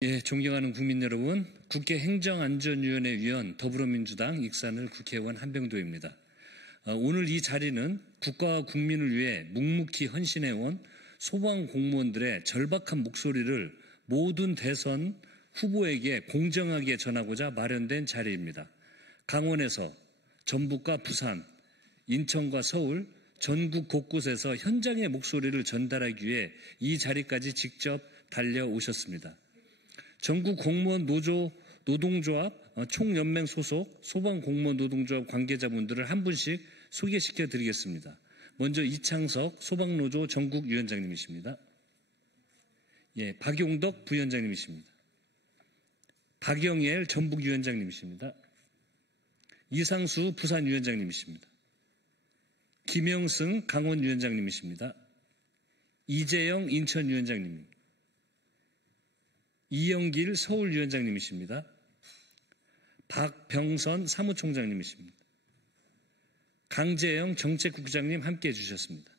예, 존경하는 국민 여러분, 국회 행정안전위원회 위원 더불어민주당 익산을 국회의원 한병도입니다. 오늘 이 자리는 국가와 국민을 위해 묵묵히 헌신해온 소방공무원들의 절박한 목소리를 모든 대선 후보에게 공정하게 전하고자 마련된 자리입니다. 강원에서 전북과 부산, 인천과 서울, 전국 곳곳에서 현장의 목소리를 전달하기 위해 이 자리까지 직접 달려오셨습니다. 전국 공무원 노동조합 총연맹 소속 소방공무원 노동조합 관계자분들을 한 분씩 소개시켜 드리겠습니다. 먼저 이창석 소방노조 전국위원장님이십니다. 예, 박용덕 부위원장님이십니다. 박영엘 전북위원장님이십니다. 이상수 부산위원장님이십니다. 김영승 강원위원장님이십니다. 이재영 인천위원장님입니다. 이영길 서울위원장님이십니다. 박병선 사무총장님이십니다. 강재영 정책국장님 함께해 주셨습니다.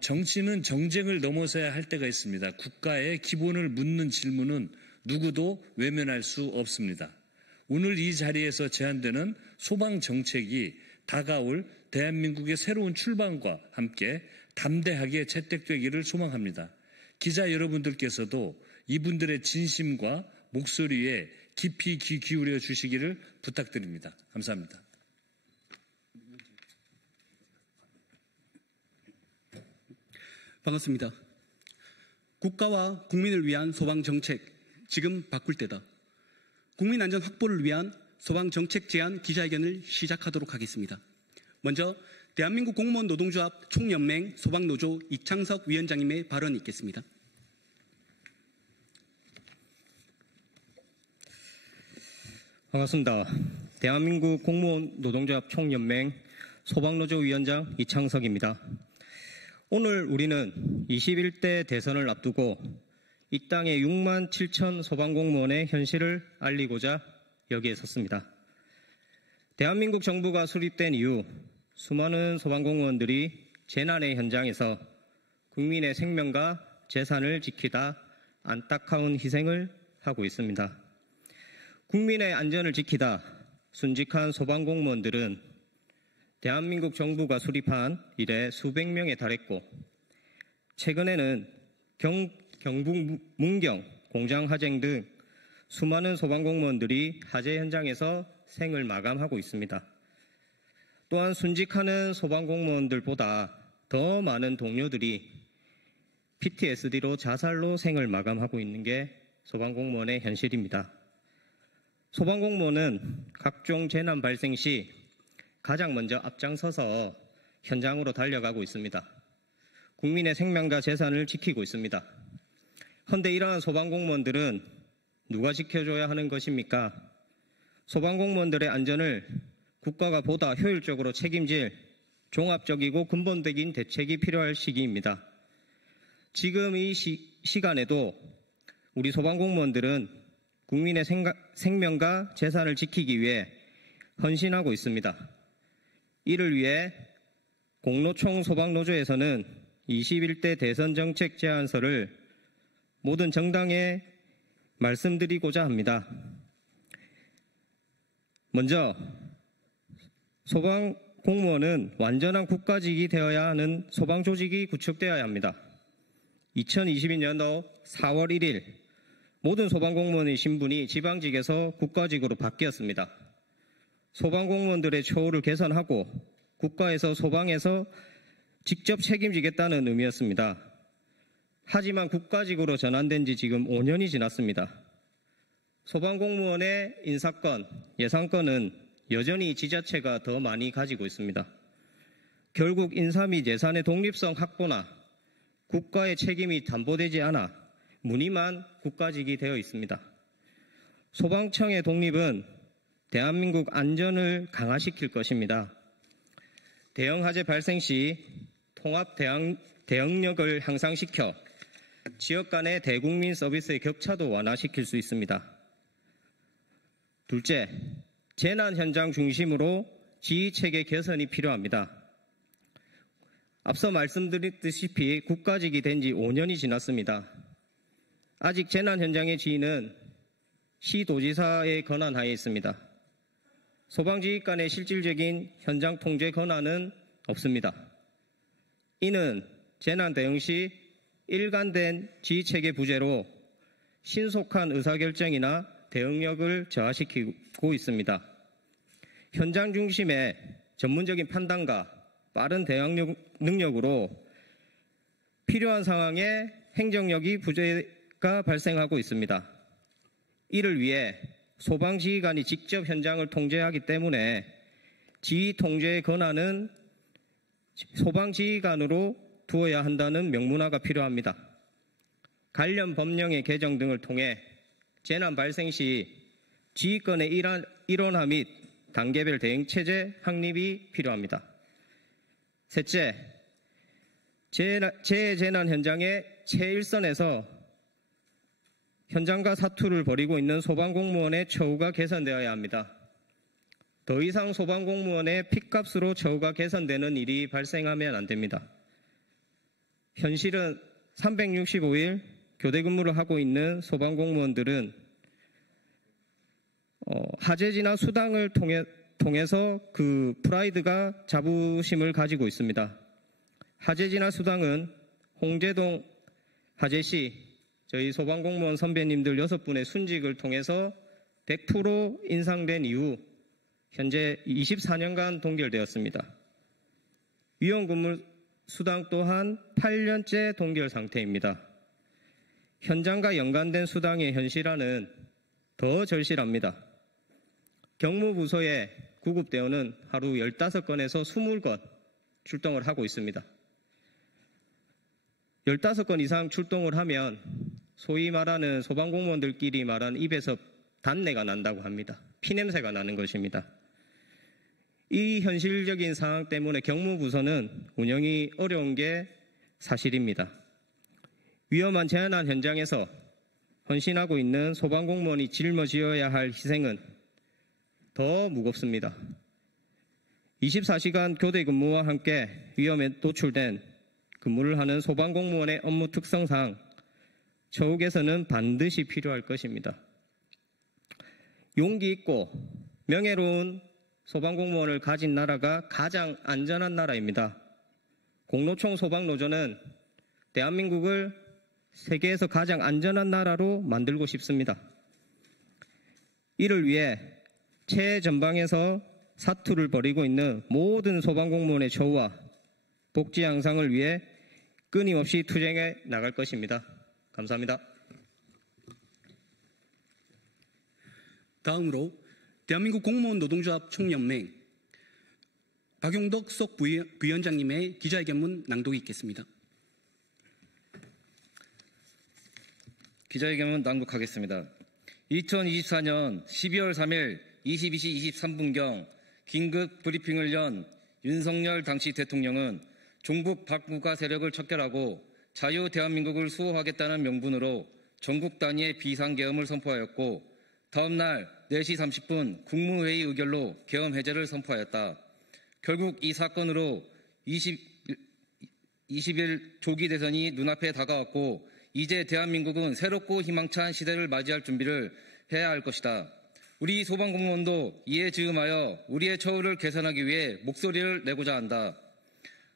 정치는 정쟁을 넘어서야 할 때가 있습니다. 국가의 기본을 묻는 질문은 누구도 외면할 수 없습니다. 오늘 이 자리에서 제안되는 소방정책이 다가올 대한민국의 새로운 출발과 함께 담대하게 채택되기를 소망합니다. 기자 여러분들께서도 이분들의 진심과 목소리에 깊이 귀 기울여 주시기를 부탁드립니다. 감사합니다. 반갑습니다. 국가와 국민을 위한 소방정책, 지금 바꿀 때다. 국민안전 확보를 위한 소방정책 제안 기자회견을 시작하도록 하겠습니다. 먼저 대한민국 공무원 노동조합 총연맹 소방노조 이창석 위원장님의 발언이 있겠습니다. 반갑습니다. 대한민국 공무원 노동조합 총연맹 소방노조 위원장 이창석입니다. 오늘 우리는 21대 대선을 앞두고 이 땅의 6만 7천 소방공무원의 현실을 알리고자 여기에 섰습니다. 대한민국 정부가 수립된 이후 수많은 소방공무원들이 재난의 현장에서 국민의 생명과 재산을 지키다 안타까운 희생을 하고 있습니다. 국민의 안전을 지키다 순직한 소방공무원들은 대한민국 정부가 수립한 이래 수백 명에 달했고 최근에는 경북 문경 공장 하쟁 등 수많은 소방공무원들이 화재 현장에서 생을 마감하고 있습니다. 또한 순직하는 소방공무원들보다 더 많은 동료들이 PTSD로 자살로 생을 마감하고 있는 게 소방공무원의 현실입니다. 소방공무원은 각종 재난 발생 시 가장 먼저 앞장서서 현장으로 달려가고 있습니다. 국민의 생명과 재산을 지키고 있습니다. 그런데 이러한 소방공무원들은 누가 지켜줘야 하는 것입니까? 소방공무원들의 안전을 국가가 보다 효율적으로 책임질 종합적이고 근본적인 대책이 필요할 시기입니다. 지금 이 시간에도 우리 소방공무원들은 국민의 생명과 재산을 지키기 위해 헌신하고 있습니다. 이를 위해 공노총 소방노조에서는 21대 대선 정책 제안서를 모든 정당에 말씀드리고자 합니다. 먼저 소방공무원은 완전한 국가직이 되어야 하는 소방조직이 구축되어야 합니다. 2022년도 4월 1일 모든 소방공무원의 신분이 지방직에서 국가직으로 바뀌었습니다. 소방공무원들의 처우를 개선하고 국가에서 소방에서 직접 책임지겠다는 의미였습니다. 하지만 국가직으로 전환된 지 지금 5년이 지났습니다. 소방공무원의 인사권, 예산권은 여전히 지자체가 더 많이 가지고 있습니다. 결국 인사 및 예산의 독립성 확보나 국가의 책임이 담보되지 않아 무늬만 국가직이 되어 있습니다. 소방청의 독립은 대한민국 안전을 강화시킬 것입니다. 대형 화재 발생 시 통합 대응력을 향상시켜 지역 간의 대국민 서비스의 격차도 완화시킬 수 있습니다. 둘째, 재난 현장 중심으로 지휘체계 개선이 필요합니다. 앞서 말씀드렸다시피 국가직이 된 지 5년이 지났습니다. 아직 재난 현장의 지휘는 시도지사의 권한 하에 있습니다. 소방지휘관의 실질적인 현장 통제 권한은 없습니다. 이는 재난 대응 시 일관된 지휘체계 부재로 신속한 의사결정이나 대응력을 저하시키고 있습니다. 현장 중심의 전문적인 판단과 빠른 대응 능력으로 필요한 상황에 행정력이 부재가 발생하고 있습니다. 이를 위해 소방지휘관이 직접 현장을 통제하기 때문에 지휘 통제의 권한은 소방지휘관으로 두어야 한다는 명문화가 필요합니다. 관련 법령의 개정 등을 통해 재난 발생 시 지휘권의 일원화 및 단계별 대응 체제 확립이 필요합니다. 셋째, 재해재난 현장의 최일선에서 현장과 사투를 벌이고 있는 소방공무원의 처우가 개선되어야 합니다. 더 이상 소방공무원의 핏값으로 처우가 개선되는 일이 발생하면 안 됩니다. 현실은 365일 교대 근무를 하고 있는 소방공무원들은 하재지나 수당을 통해서 그 프라이드가 자부심을 가지고 있습니다. 하재지나 수당은 홍제동 하재 시 저희 소방공무원 선배님들 6분의 순직을 통해서 100% 인상된 이후 현재 24년간 동결되었습니다. 위험근무 수당 또한 8년째 동결 상태입니다. 현장과 연관된 수당의 현실화는 더 절실합니다. 경무부서의 구급대원은 하루 15건에서 20건 출동을 하고 있습니다. 15건 이상 출동을 하면 소위 말하는 소방공무원들끼리 말하는 입에서 단내가 난다고 합니다. 피냄새가 나는 것입니다. 이 현실적인 상황 때문에 경무부서는 운영이 어려운 게 사실입니다. 위험한 재난 현장에서 헌신하고 있는 소방공무원이 짊어져야 할 희생은 더 무겁습니다. 24시간 교대 근무와 함께 위험에 노출된 근무를 하는 소방공무원의 업무 특성상 처우 개선은 반드시 필요할 것입니다. 용기 있고 명예로운 소방공무원을 가진 나라가 가장 안전한 나라입니다. 공노총 소방노조는 대한민국을 세계에서 가장 안전한 나라로 만들고 싶습니다. 이를 위해 최전방에서 사투를 벌이고 있는 모든 소방공무원의 처우와 복지 향상을 위해 끊임없이 투쟁해 나갈 것입니다. 감사합니다. 다음으로 대한민국 공무원 노동조합 총연맹 박용덕 수석 부위원장님의 기자회견문 낭독이 있겠습니다. 기자회견문 낭독하겠습니다. 2024년 12월 3일 22시 23분경 긴급 브리핑을 연 윤석열 당시 대통령은 종북 박무가 세력을 척결하고 자유 대한민국을 수호하겠다는 명분으로 전국 단위의 비상계엄을 선포하였고 다음 날 4시 30분 국무회의 의결로 계엄 해제를 선포하였다. 결국 이 사건으로 20일 조기 대선이 눈앞에 다가왔고 이제 대한민국은 새롭고 희망찬 시대를 맞이할 준비를 해야 할 것이다. 우리 소방공무원도 이에 즈음하여 우리의 처우를 개선하기 위해 목소리를 내고자 한다.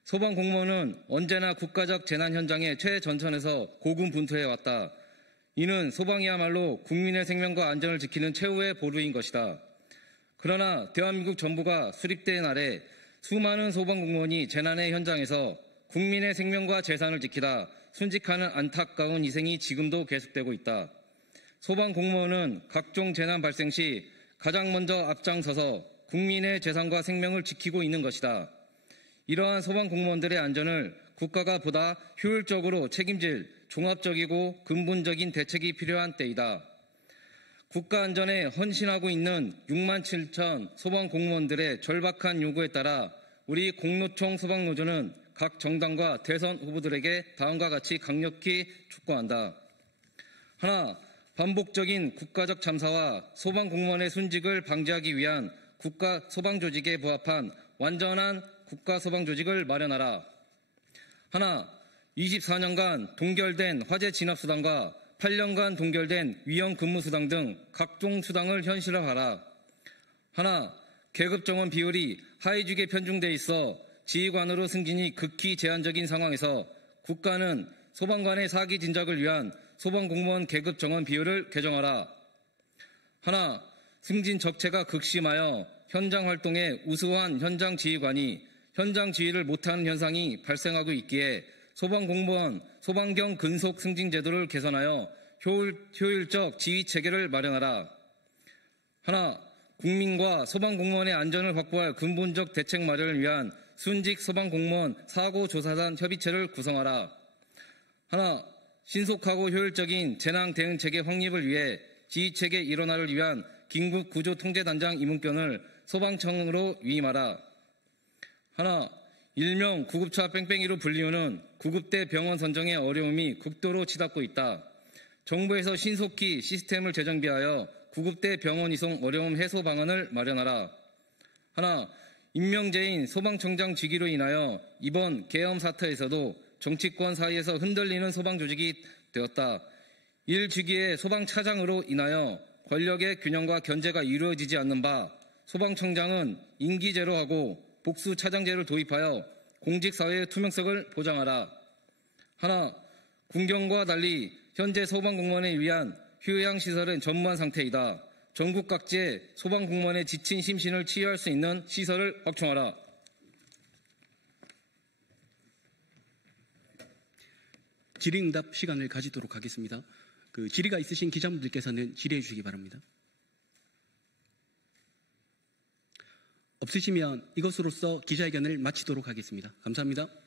소방공무원은 언제나 국가적 재난 현장의 최전선에서 고군분투해왔다. 이는 소방이야말로 국민의 생명과 안전을 지키는 최후의 보루인 것이다. 그러나 대한민국 정부가 수립된 아래 수많은 소방공무원이 재난의 현장에서 국민의 생명과 재산을 지키다 순직하는 안타까운 희생이 지금도 계속되고 있다. 소방공무원은 각종 재난 발생 시 가장 먼저 앞장서서 국민의 재산과 생명을 지키고 있는 것이다. 이러한 소방공무원들의 안전을 국가가 보다 효율적으로 책임질 종합적이고 근본적인 대책이 필요한 때이다. 국가 안전에 헌신하고 있는 6만 7천 소방공무원들의 절박한 요구에 따라 우리 공노총 소방노조는 각 정당과 대선 후보들에게 다음과 같이 강력히 촉구한다. 하나, 반복적인 국가적 참사와 소방공무원의 순직을 방지하기 위한 국가 소방조직에 부합한 완전한 국가 소방조직을 마련하라. 하나, 24년간 동결된 화재 진압수당과 8년간 동결된 위험 근무 수당 등 각종 수당을 현실화하라. 하나, 계급 정원 비율이 하위직에 편중돼 있어 지휘관으로 승진이 극히 제한적인 상황에서 국가는 소방관의 사기 진작을 위한 소방공무원 계급 정원 비율을 개정하라. 하나, 승진 적체가 극심하여 현장 활동에 우수한 현장 지휘관이 현장 지휘를 못하는 현상이 발생하고 있기에 소방공무원 소방경 근속 승진 제도를 개선하여 효율적 지휘 체계를 마련하라. 하나, 국민과 소방공무원의 안전을 확보할 근본적 대책 마련을 위한 순직 소방공무원 사고조사단 협의체를 구성하라. 하나, 신속하고 효율적인 재난 대응 체계 확립을 위해 지휘체계 일원화를 위한 긴급 구조 통제단장 임용권을 소방청으로 위임하라. 하나, 일명 구급차 뺑뺑이로 불리우는 구급대 병원 선정의 어려움이 극도로 치닫고 있다. 정부에서 신속히 시스템을 재정비하여 구급대 병원 이송 어려움 해소 방안을 마련하라. 하나, 임명제인 소방청장 직위로 인하여 이번 계엄 사태에서도 정치권 사이에서 흔들리는 소방조직이 되었다. 일주기의 소방차장으로 인하여 권력의 균형과 견제가 이루어지지 않는 바 소방청장은 임기제로 하고 복수차장제를 도입하여 공직사회의 투명성을 보장하라. 하나, 군경과 달리 현재 소방공무원에 위한 휴양시설은 전무한 상태이다. 전국 각지에 소방공무원의 지친 심신을 치유할 수 있는 시설을 확충하라. 질의응답 시간을 가지도록 하겠습니다. 질의가 있으신 기자분들께서는 질의해 주시기 바랍니다. 없으시면 이것으로써 기자회견을 마치도록 하겠습니다. 감사합니다.